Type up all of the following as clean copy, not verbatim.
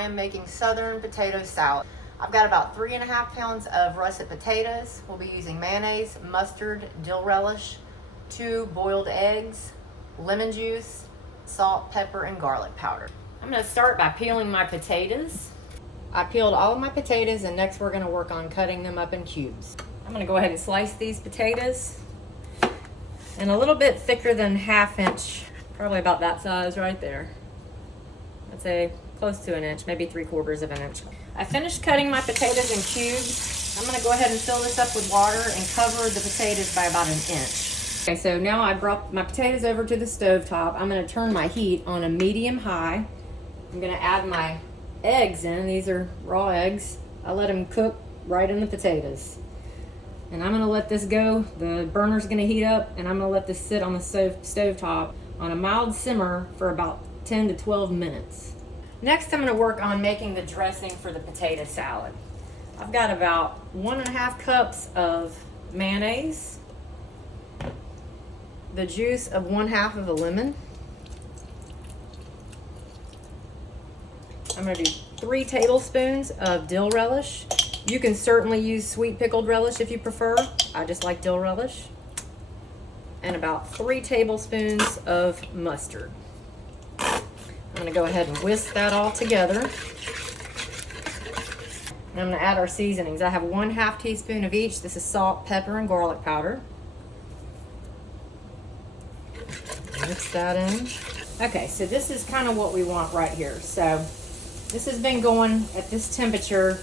I am making southern potato salad. I've got about 3.5 pounds of russet potatoes. We'll be using mayonnaise, mustard, dill relish, 2 boiled eggs, lemon juice, salt, pepper, and garlic powder. I'm going to start by peeling my potatoes. I peeled all of my potatoes, and next we're going to work on cutting them up in cubes. I'm going to go ahead and slice these potatoes, and a little bit thicker than 1/2 inch, probably about that size right there. I'd say close to 1 inch, maybe 3/4 of an inch. I finished cutting my potatoes in cubes. I'm gonna go ahead and fill this up with water and cover the potatoes by about 1 inch. Okay, so now I brought my potatoes over to the stove top. I'm gonna turn my heat on a medium high. I'm gonna add my eggs in. These are raw eggs. I let them cook right in the potatoes. And I'm gonna let this go. The burner's gonna heat up, and I'm gonna let this sit on the stove top on a mild simmer for about 10 to 12 minutes. Next, I'm going to work on making the dressing for the potato salad. I've got about 1.5 cups of mayonnaise, the juice of 1/2 of a lemon. I'm going to do 3 tablespoons of dill relish. You can certainly use sweet pickled relish if you prefer. I just like dill relish. And about 3 tablespoons of mustard. I'm going to go ahead and whisk that all together. And I'm going to add our seasonings. I have 1/2 teaspoon of each. This is salt, pepper, and garlic powder. Mix that in. Okay, so this is kind of what we want right here. So this has been going at this temperature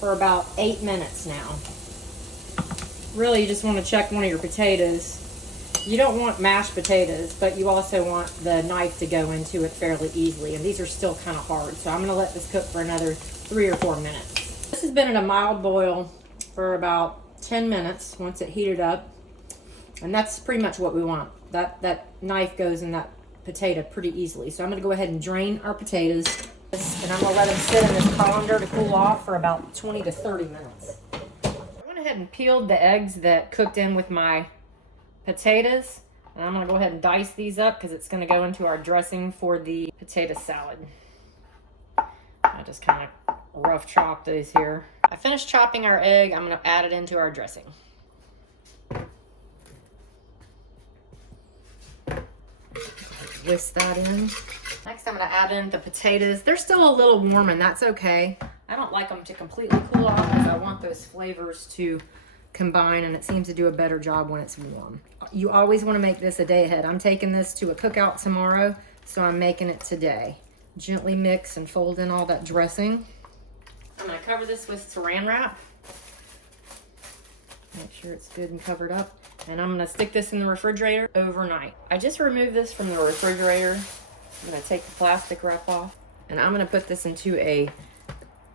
for about 8 minutes now. Really, you just want to check one of your potatoes. You don't want mashed potatoes, but you also want the knife to go into it fairly easily. And these are still kind of hard, so I'm going to let this cook for another 3 or 4 minutes. This has been at a mild boil for about 10 minutes once it heated up. And that's pretty much what we want. That knife goes in that potato pretty easily. So I'm going to go ahead and drain our potatoes. And I'm going to let them sit in this colander to cool off for about 20 to 30 minutes. I went ahead and peeled the eggs that cooked in with my potatoes, and I'm going to go ahead and dice these up because it's going to go into our dressing for the potato salad. I just kind of rough chop these here. I finished chopping our egg. I'm going to add it into our dressing. Whisk that in. Next, I'm going to add in the potatoes. They're still a little warm, and that's okay. I don't like them to completely cool off because I want those flavors to combine, and it seems to do a better job when it's warm. You always want to make this a day ahead. I'm taking this to a cookout tomorrow, so I'm making it today. Gently mix and fold in all that dressing. I'm going to cover this with saran wrap. Make sure it's good and covered up. And I'm going to stick this in the refrigerator overnight. I just removed this from the refrigerator. I'm going to take the plastic wrap off, and I'm going to put this into a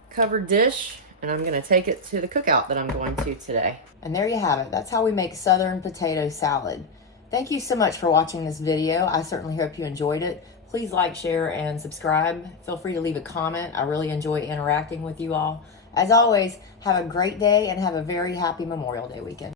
covered dish, and I'm going to take it to the cookout that I'm going to today. And there you have it. That's how we make southern potato salad. Thank you so much for watching this video. I certainly hope you enjoyed it. Please like, share, and subscribe. Feel free to leave a comment. I really enjoy interacting with you all. As always, have a great day and have a very happy Memorial Day weekend.